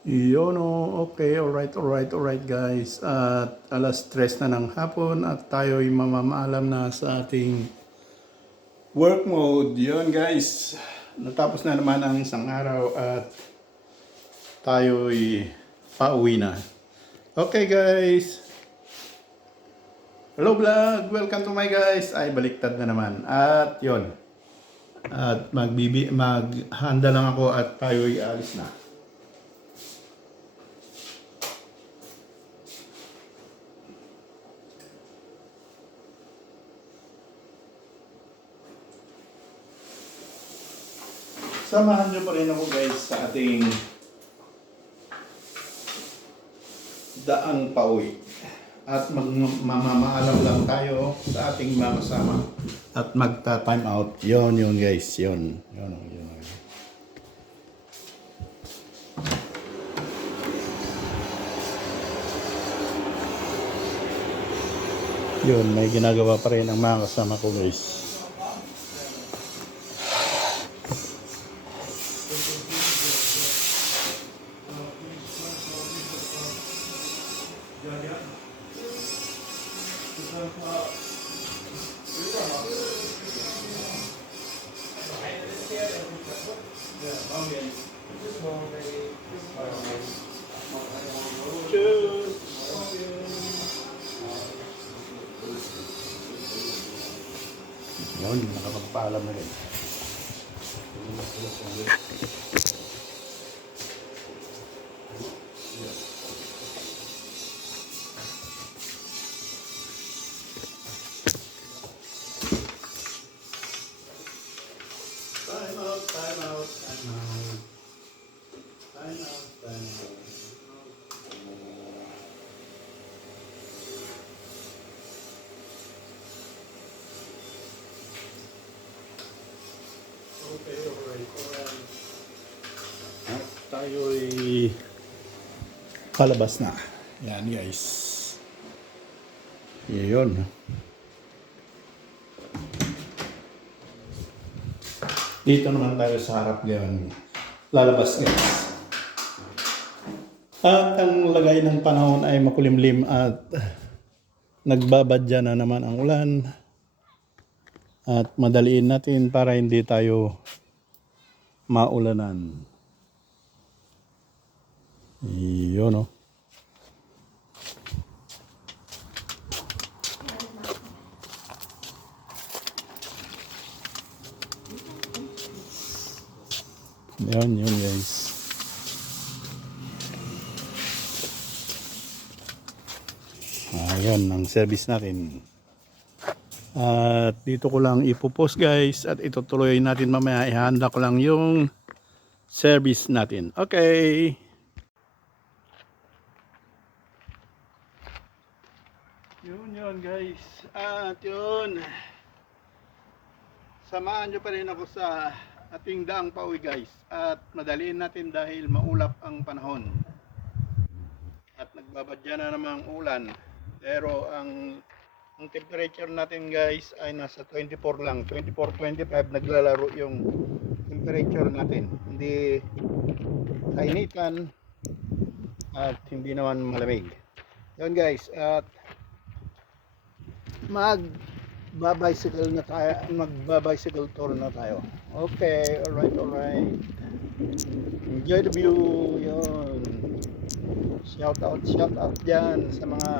Yun o, okay, alright guys. At alas 3 na ng hapon at tayo'y mamamaalam na sa ating work mode. Yun guys, natapos na naman ang isang araw at tayo'y pauwi na. Okay guys, hello vlog, welcome to my guys. Ay, baliktad na naman. At yun, at maghanda lang ako at tayo'y alis na. Samahan nyo pa rin ako guys sa ating daang pauwi. At mamamaalam lang tayo sa ating mga kasama. At magta-time out. Yun guys, yun. Yun, may ginagawa pa rin ang mga kasama ko guys. Yun, nakapagpaalam na rin. Time out. Okay, alright. At tayo'y palabas na. Yan guys. Yun. Dito naman tayo sa harap ngayon. Lalabas guys. At ang lagay ng panahon ay makulimlim at nagbabadya na naman ang ulan. At madaliin natin para hindi tayo maulanan. Yun o. Yun guys. Ayan ang service natin. At dito ko lang ipopost guys at itutuloy natin mamaya. Ihanda ko lang yung service natin. Okay. Yun guys. At yun. Samahan nyo pa rin ako sa ating daang pauwi guys. At madaliin natin dahil maulap ang panahon. At nagbabadya na namang ulan. Pero ang temperature natin guys ay nasa 24 lang. 24-25 naglalaro yung temperature natin. Hindi kainitan at hindi naman malamig. Yun guys, at magbabicycle tour na tayo. Okay, alright. Enjoy the view. Yun. Shout out dyan sa mga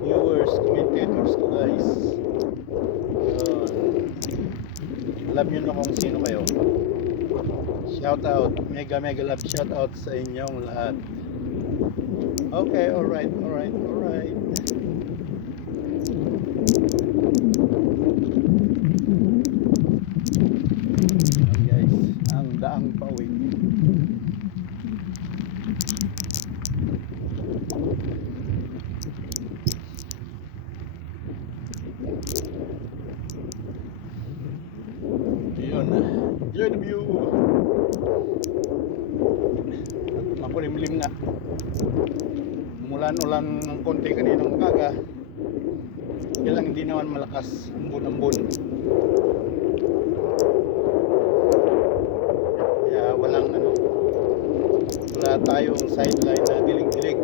viewers, commentators ko guys. Alam nyo na kung sino kayo. Shout out, mega love shout out sa inyong lahat. Okay, alright. Guys, ang daang pauwi. Yun, enjoy the view. Makulimlim nga. Umulan-ulan ng konti kaninang umaga. Kailang hindi naman malakas. Ambon. wala tayong sideline na dilig-dilig.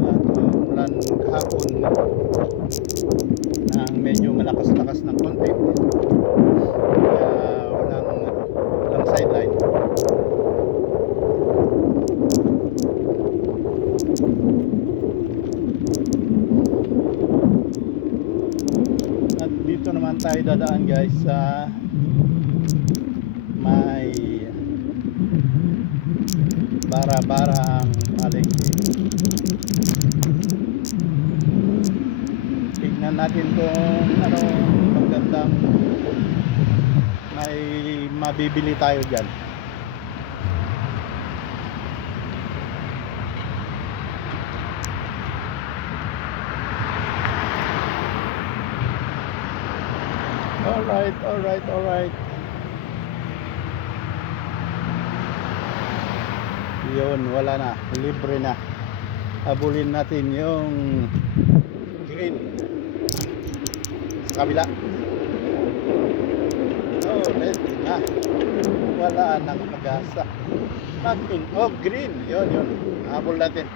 At umulan kahapon ng medyo malakas-lakas ng konti. Kaya walang sideline. At dito naman tayo dadaan guys sa may bara-barang palengke. Tignan natin kung ano magandang may mabibili tayo dyan. Alright. Yun, wala na, libre na. Habulin natin yung green sa kabila. Ready na. Wala nang pag-asa. Green. Yun. Habol natin.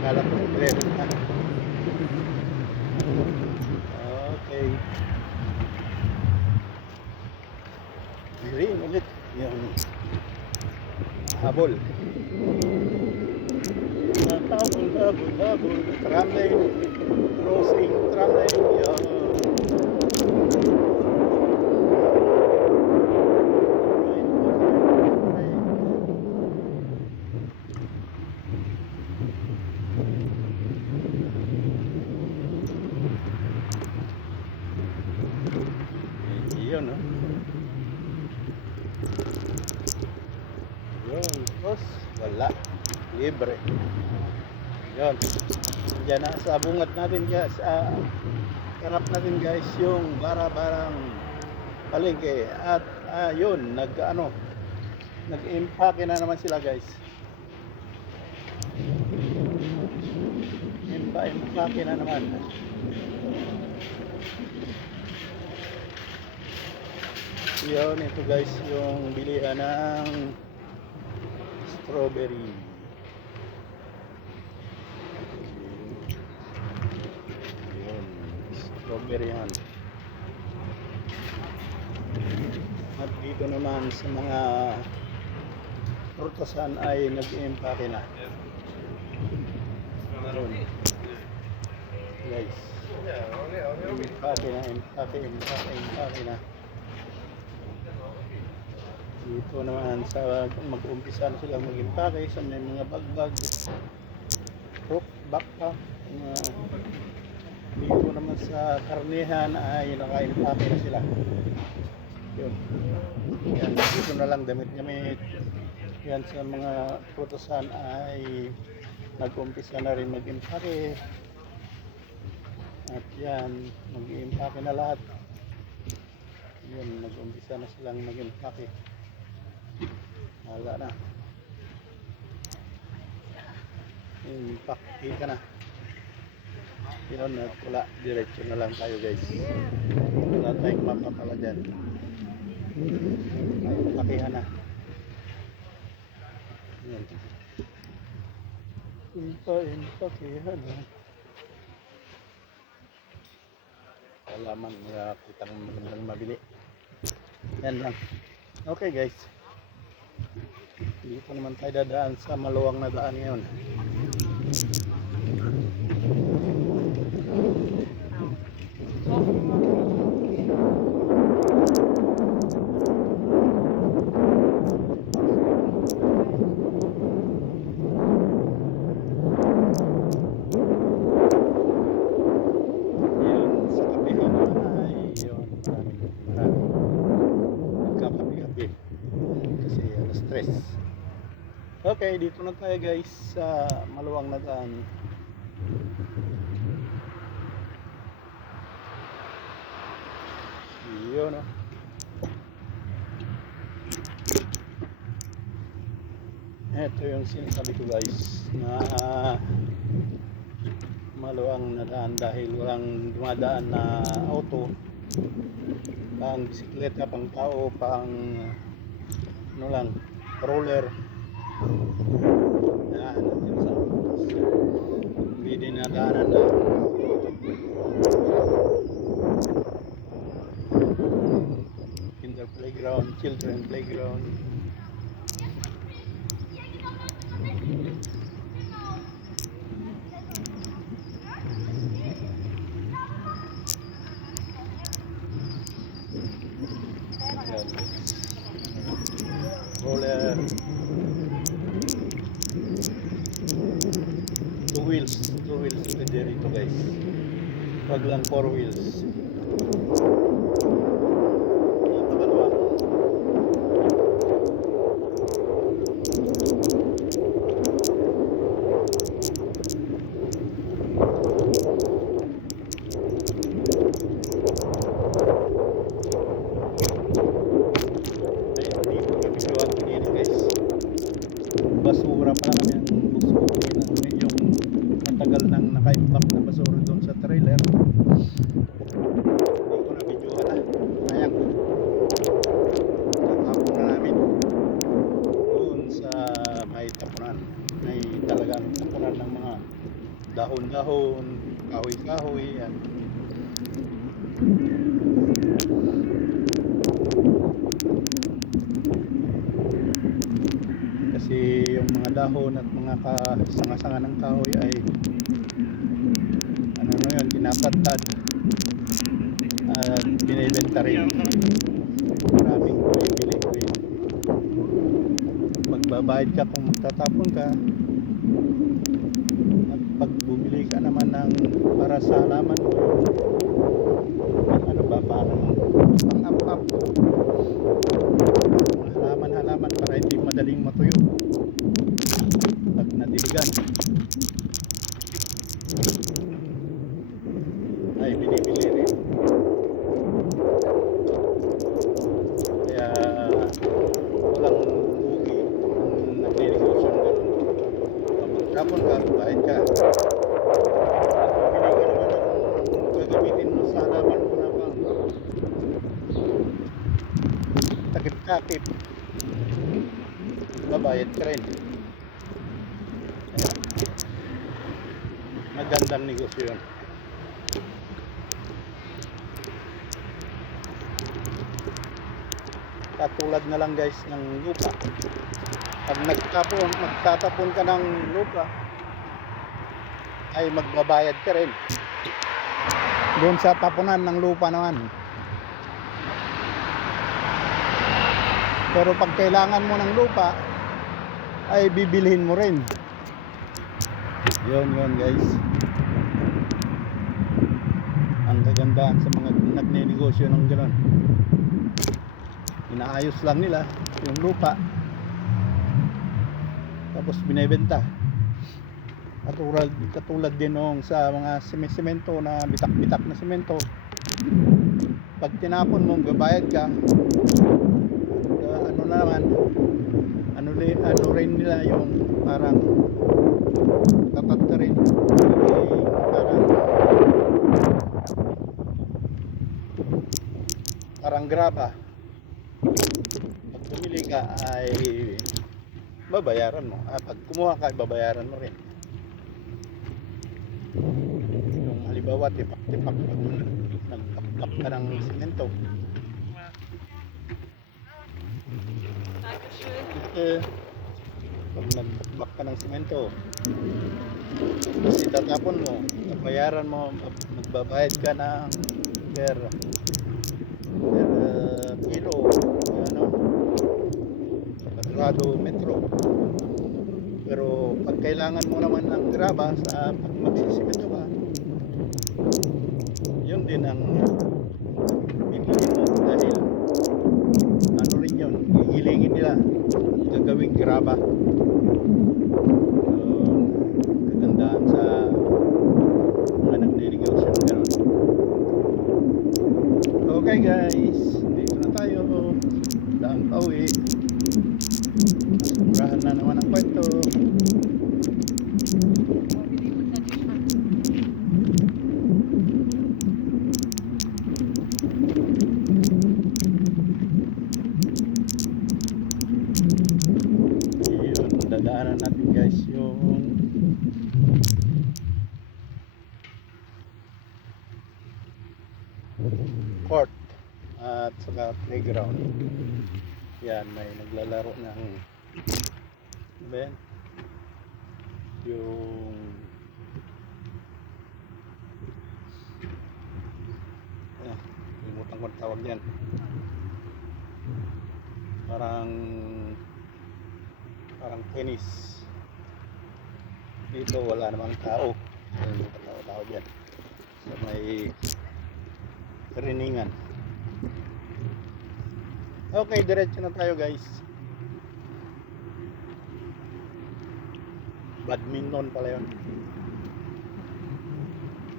Akala ko green. Okay. Green ulit. Yun. Habol. Habol. Tram lane. Crossing. Tram lane. Yun. Yun, no? Yun, tapos wala, libre. Yun, dyan na sa bungat natin guys, harap natin guys yung bara-barang palengke. At yun, nag-impake na naman sila guys. Impake na naman. Yun, ito guys yung bilihan ng strawberry. Yun, strawberry yan. At dito naman sa mga prutasan ay nag-impake na. Yun guys, impake na. Dito naman sa mag-umpisa na silang mag-impake sa may mga bagbag, backpack. Dito naman sa karnihan ay naka-impake na sila. Yun. Yan, dito na lang damit-damit. Yan sa mga prutasan ay nag-umpisa na rin mag-impake. At yan, mag-impake na lahat. Yun, nag-umpisa na silang mag-impake. Wala na. Impake ka na. Yun, at wala. Diretso na lang tayo guys. Wala tayong mapa pala dyan. Impakehan na. Yan. Impakehan na. Alaman nga kitang magandang mabili. Yan lang. Okay guys. Dito naman tayo dadaan sa maluwang na daan ngayon. Okay, dito na tayo guys sa maluwang na daan. Yun, no? Ito yung sinasabi ko guys na maluwang na daan dahil walang dumadaan na auto, pang bisikleta, pang tao, pang ano lang, roller. Yan, hindi dinadaanan na kinder playground, children playground. Roller, two wheels pwede rito guys, wag lang four wheels. Ito dalawa. Basura pa lang yan, yung matagal nang naka-impact na basura doon sa trailer. Hindi ko na videoan na, sayang. Tatapon na namin doon sa may tapunan, may talagang tapunan ng mga dahon-dahon, kahoy-kahoy yan. Kasi yung mga dahon at mga sanga-sanga ng kahoy ay ano na yun, tinatadtad at binibenta rin. Maraming bibili rin. Magbabayad ka kung magtatapon ka, at pag bumili ka naman ng para sa halaman mo, ano ba, parang pang-up-up halaman para hindi madaling matuyo pag nadiligan, ay binibili rin. Kaya walang lugi kung nagninegosyo ng ganun. Pag magtapon ka, bayad ka. Pag bumili ka naman ng gagamitin mo sa halaman mo na pang takip-takip, babayad ka rin. Ayan. Magandang negosyo yun. Katulad na lang guys ng lupa. Pag magtatapon ka ng lupa, ay magbabayad ka rin doon sa tapunan ng lupa naman. Pero pag kailangan mo ng lupa, ay bibilhin mo rin. Yun guys, ang kagandahan sa mga nagnenegosyo ng gano'n, inaayos lang nila yung lupa tapos binebenta. Katulad din nung sa mga semento na bitak-bitak na semento, pag tinapon mo, babayad ka. Ano naman, ano rin nila yung parang tapat ka rin, parang graba. Pag bumili ka ay babayaran mo, pag kumuha ka ay babayaran mo rin. Yung halimbawa tipak-tipak pag nagtapak ka ng semento, pag nagbak ka ng semento, kasi tatapon mo, bayaran mo, magbabayad ka ng per kilo, ano, kwadrado metro. Pero pag kailangan mo naman ng graba sa pag magsisimento ka, yun din ang bibili mo, dahil ano rin yun, gigilingin nila, gagawing graba. Kagandaan sa mga nagnenegosyo ng gano'n. Okay guys, dito na tayo, daan pauwi. Murahan na naman ang kwento. court at saka playground. Yan, may naglalaro ng ben yung limutan ko ang tawag yan, parang tennis. Dito wala namang tao, limutan ko ang tawag yan, so may trainingan. Okay, diretso na tayo guys. Badminton pala yun,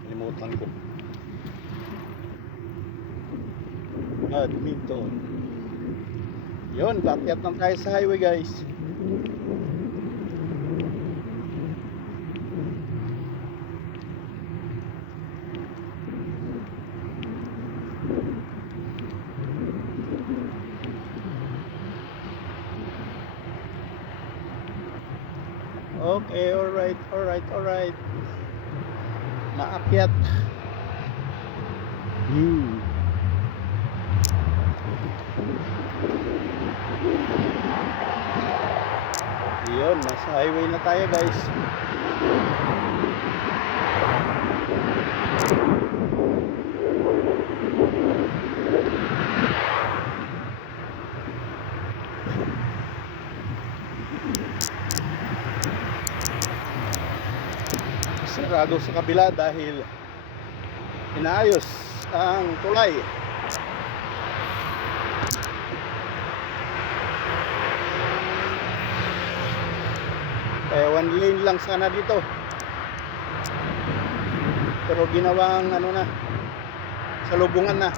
limutan ko. Badminton. Yun, kakyat lang tayo sa highway guys. Okay, alright. Maakyat. Yun, nasa highway na tayo guys. Sarado sa kabila dahil inaayos ang tulay. One lane lang sana dito, pero ginawang ano na, salubungan na.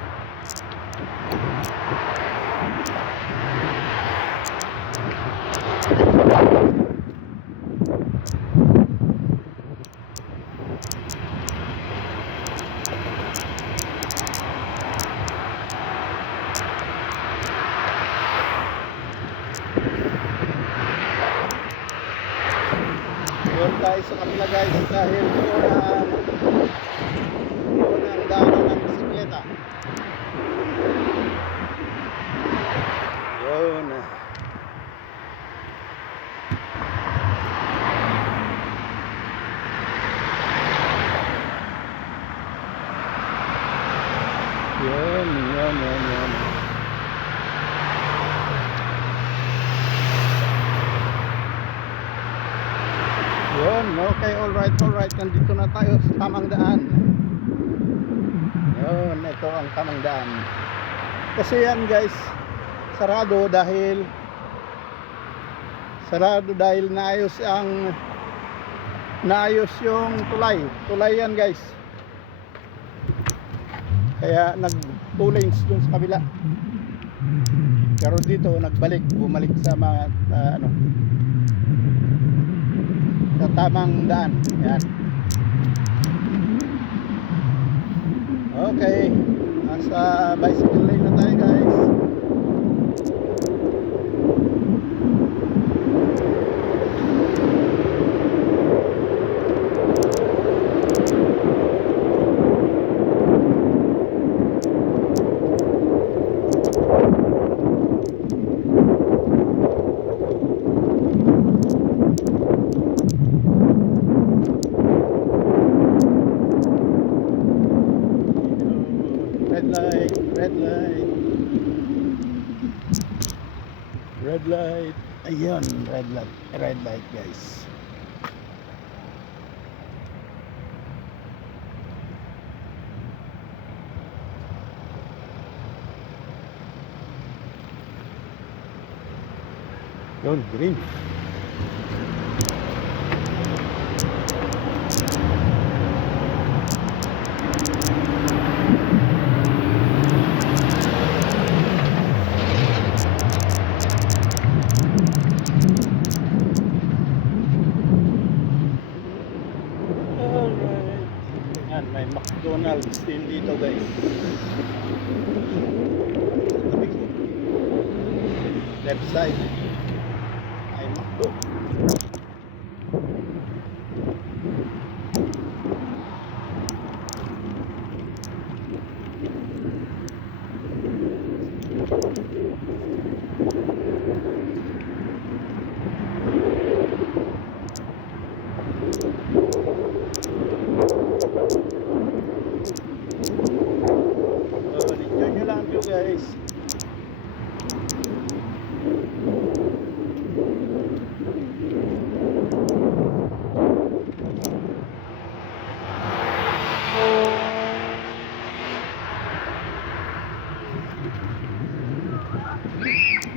Doon tayo sa kabila guys dahil doon ang daanan ng bisikleta. Yun. Yun. Yun, okay, alright. Nandito na tayo sa tamang daan. Yun, ito ang tamang daan. Kasi yan guys, sarado dahil naayos yung tulay yan guys. Kaya nag 2 lanes dun sa kabila. Pero dito bumalik sa mga sa tamang daan. Yan. Okay, nasa bicycle lane na tayo guys. Red light. Ayun, red light guys. Yun, green. May McDonald's din dito guys. Left side ay McDo. guys.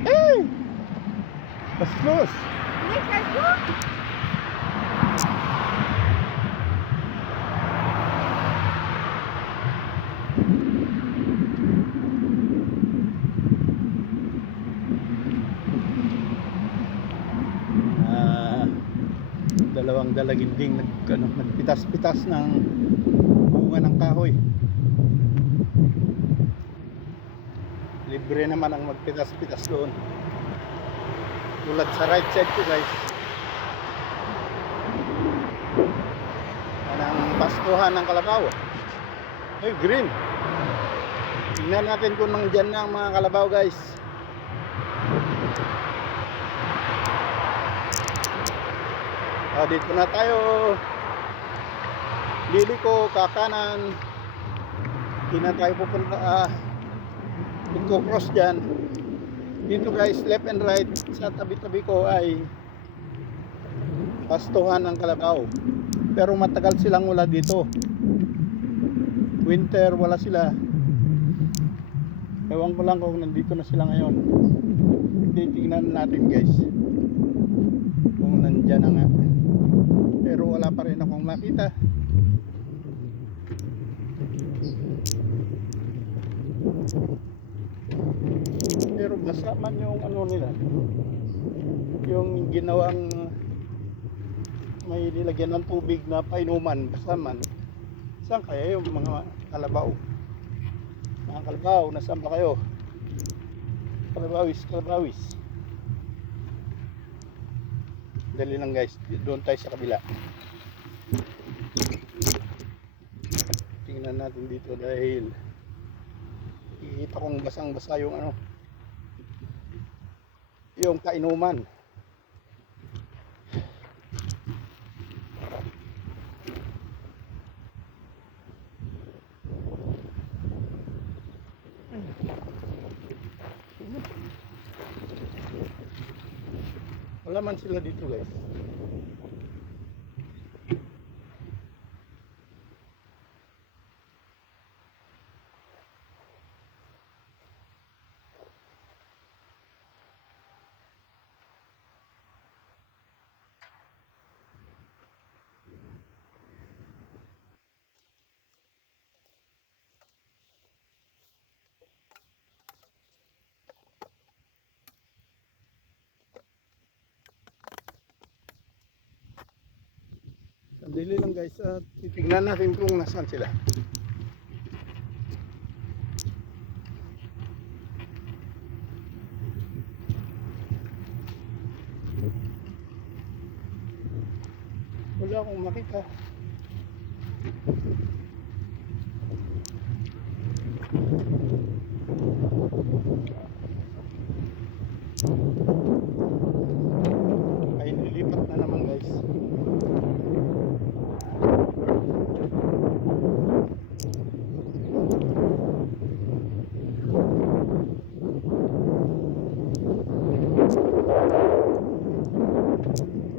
Hey! Bastos! Dalawang dalaginding nagpitas-pitas ng bunga ng kahoy. Libre naman ang magpitas-pitas doon. Tulad sa right side ko guys. Yan ang pastuhan ng kalabaw. Ay, green. Tingnan natin kung nandyan na ang mga kalabaw guys. Dito na tayo. Liliko, kakanan. Hindi na tayo pupunta. Cross dyan. Dito guys, left and right. Sa tabi-tabi ko ay pastuhan ng kalabaw. Pero matagal silang wala dito. Winter, wala sila. Ewan ko lang kung nandito na sila ngayon. Titingnan natin guys kung nandyan na nga. Pero wala pa rin akong makita. Pero basa man yung ano nila, yung ginawang may nilagyan ng tubig na painuman, basa man. Saan kaya yung mga kalabaw? Mga kalabaw, nasaan ba kayo? Kalabawis, kalabawis. Dali lang guys, doon tayo sa kabila. Tingnan natin dito dahil nakikita kong basang-basa yung ano, yung kainuman. Wala man sila dito guys. Sandali lang guys, titignan natin kung nasaan sila. Wala akong makita. Ay, nilipat na naman guys.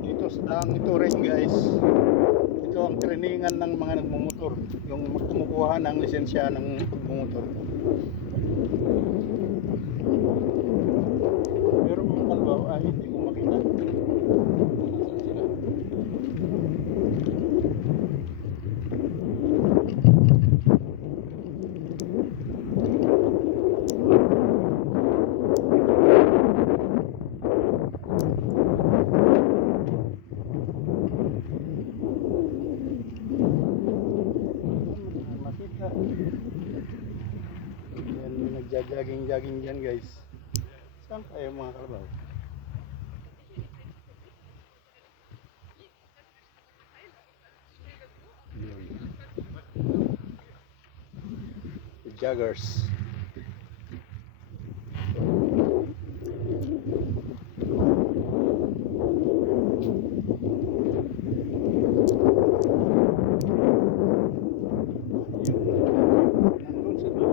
Dito sa daan ito rin guys, ito ang trainingan ng mga nagmumotor, yung magkumukuha ng lisensya ng pagmumotor. Pero mga kalabaw ay hindi ko makita. Yan, nagja-jogging dyan guys. Saan kayo mga kalabaw? The joggers. Nandun sa dulo.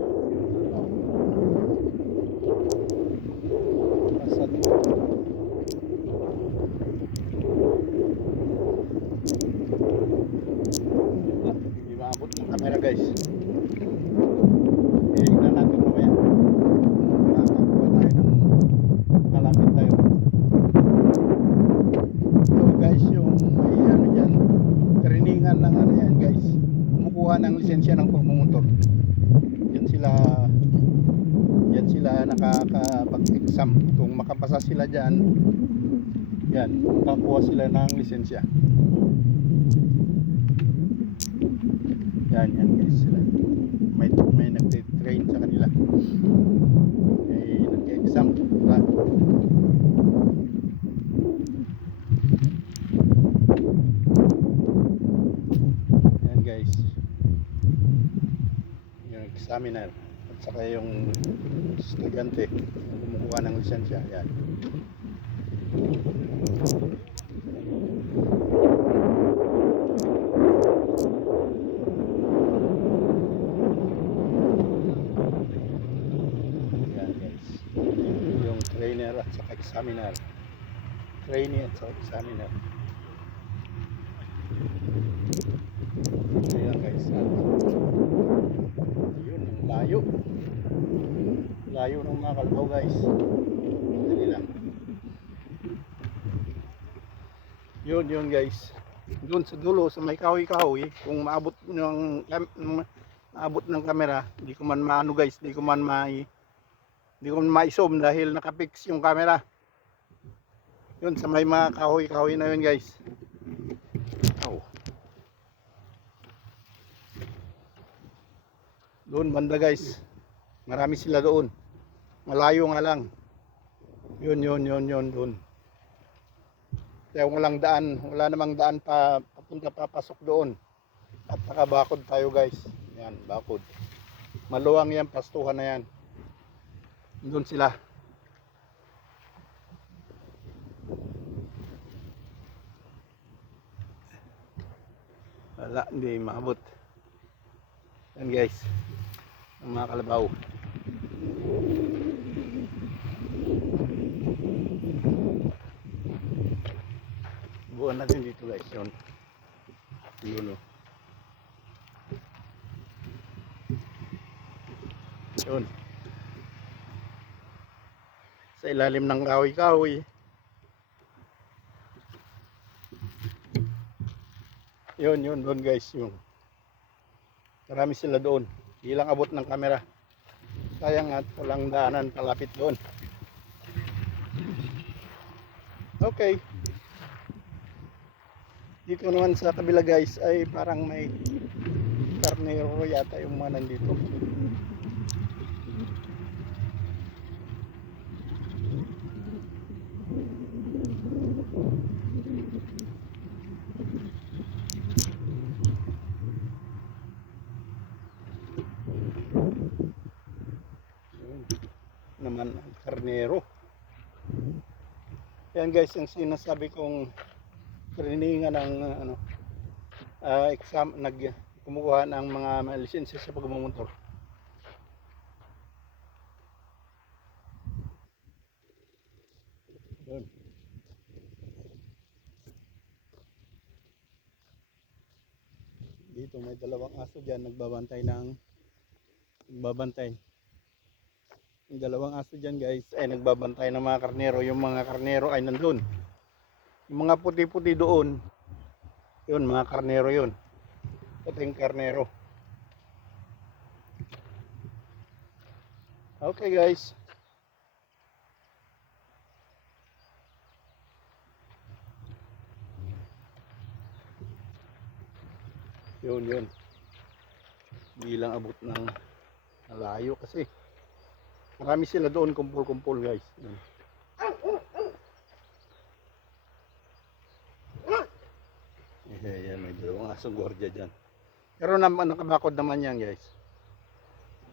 nakakapag-exam. Kung makapasa sila dyan, yan, makakuha sila ng lisensya. Yan guys, sila. May nagtitrain sa kanila. May nag-exam. Yan guys, yung examiner at saka yung estudyante yung kumukuha ng lisensya. Yan. Trainer at saka examiner, trainee at saka examiner. Ayan guys, yun, layo ng mga Kalabaw guys. Dali lang. Yun guys, doon sa dulo sa may kahoy-kahoy, kung maabot ng camera, hindi ko man maano guys, hindi ko man ma-zoom dahil nakapix yung camera. Yun sa may mga kahoy-kahoy na yun guys. Doon banda guys, marami sila doon, malayo nga lang. Yun doon. Kaya wala namang daan papunta papasok doon. At nakabakod tayo guys. Yan, bakod. Maluwang yan, pastuhan na yan. Doon sila. Wala, hindi maabot. Yan guys, ang mga Kalabaw. Buuan natin dito guys. Yun o. Yun. Sa ilalim ng kahoy-kahoy. Yun doon guys, yung marami sila doon. Ilang abot ng camera. Sayang at walang daanan palapit doon. Okay. Dito naman sa kabila guys ay parang may karnero yata yung mga nandito. Naman ang karnero. Yan guys, yung sinasabi kong trainingan ng exam, kumukuha ng mga lisensya sa pagmumotor. Yun. Dito may dalawang aso dyan nagbabantay. Yung dalawang aso dyan guys ay nagbabantay ng mga karnero. Yung mga karnero ay nandun. Yung mga puti-puti doon, yun mga karnero yun. Puting karnero. Okay guys. Yun. Hindi lang abot ng layo kasi marami sila doon, kumpul-kumpul guys. Yan, may dalawang asong gwardiya dyan. Pero nakabakod naman yan guys.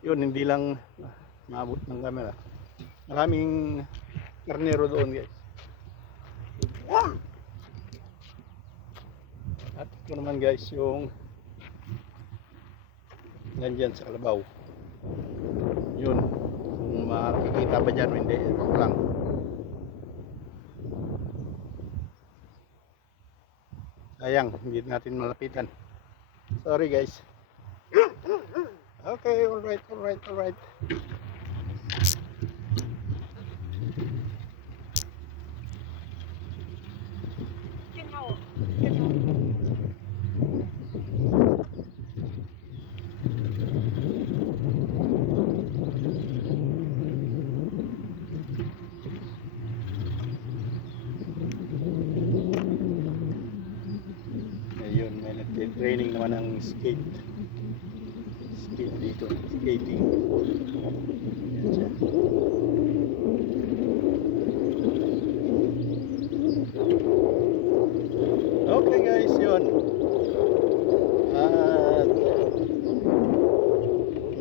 Yun, hindi lang maabot ng camera. Maraming karnero doon guys. At ito naman guys yung nandyan sa Kalabaw. Yun, kung makikita ba dyan o hindi, ito lang. Sayang, hindi natin malapitan. Sorry guys. Okay, alright. gumagawa ng skate dito, skating. Yan siya. Okay guys, yun. At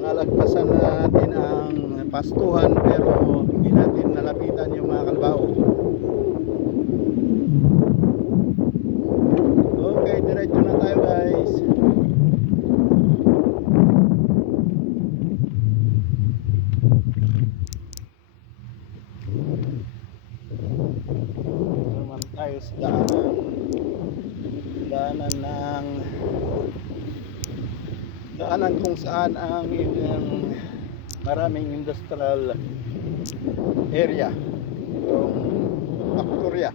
nalagpasan natin ang pastuhan pero hindi natin nalapitan yung mga kalbao. Okay, diretso na tayo guys. Naman tayo sa daanan kung saan ang maraming industrial area, yung faktorya.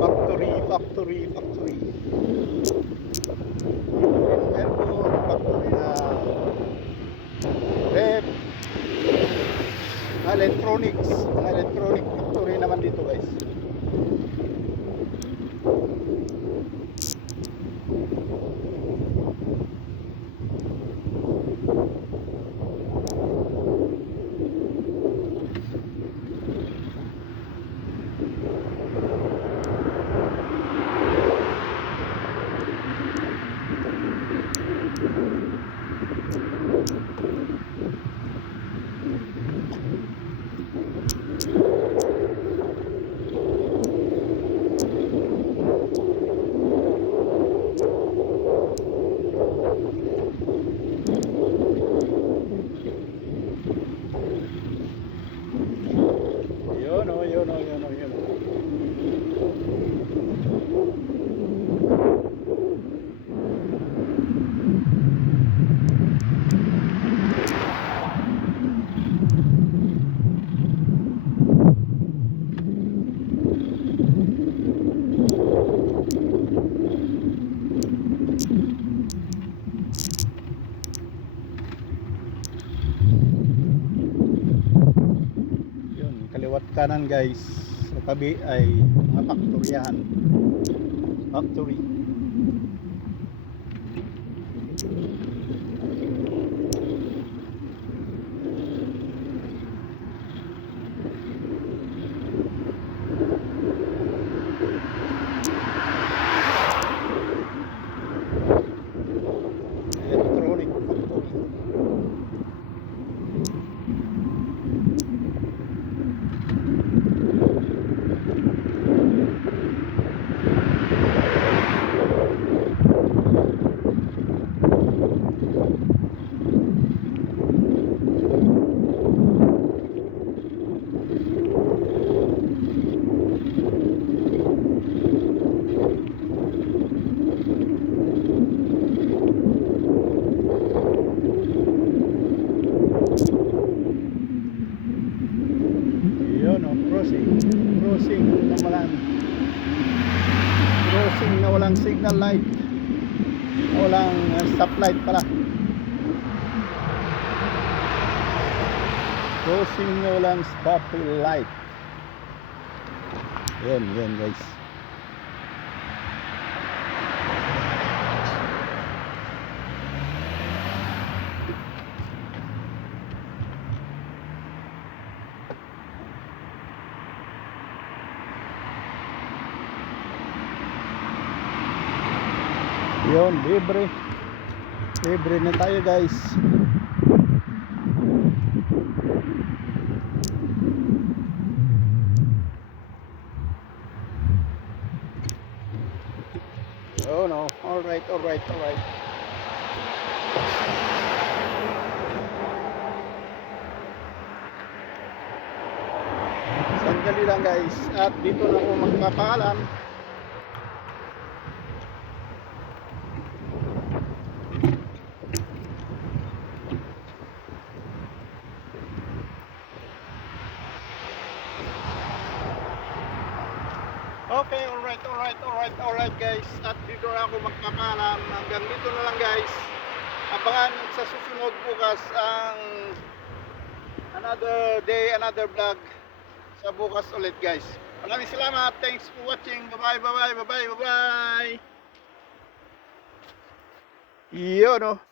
Factory. Airport, factory na rep, electronic factory naman dito guys. Yun. Kaliwat kanan guys, sa tabi ay mga factory. Electronic factory. Crossing na walang signal light, walang stoplight pala. Crossing na walang stoplight. Yan guys. Yun, libre na tayo guys. Oh no, alright. Sandali lang guys, at dito na ako magpapaalam. Okay, alright guys. At dito na ako magpapaalam. Hanggang dito na lang guys. Abangan sa susunod bukas ang another day, another vlog. sa bukas ulit guys. Maraming salamat. Thanks for watching. Bye bye, bye bye, bye bye, bye bye. Yun oh.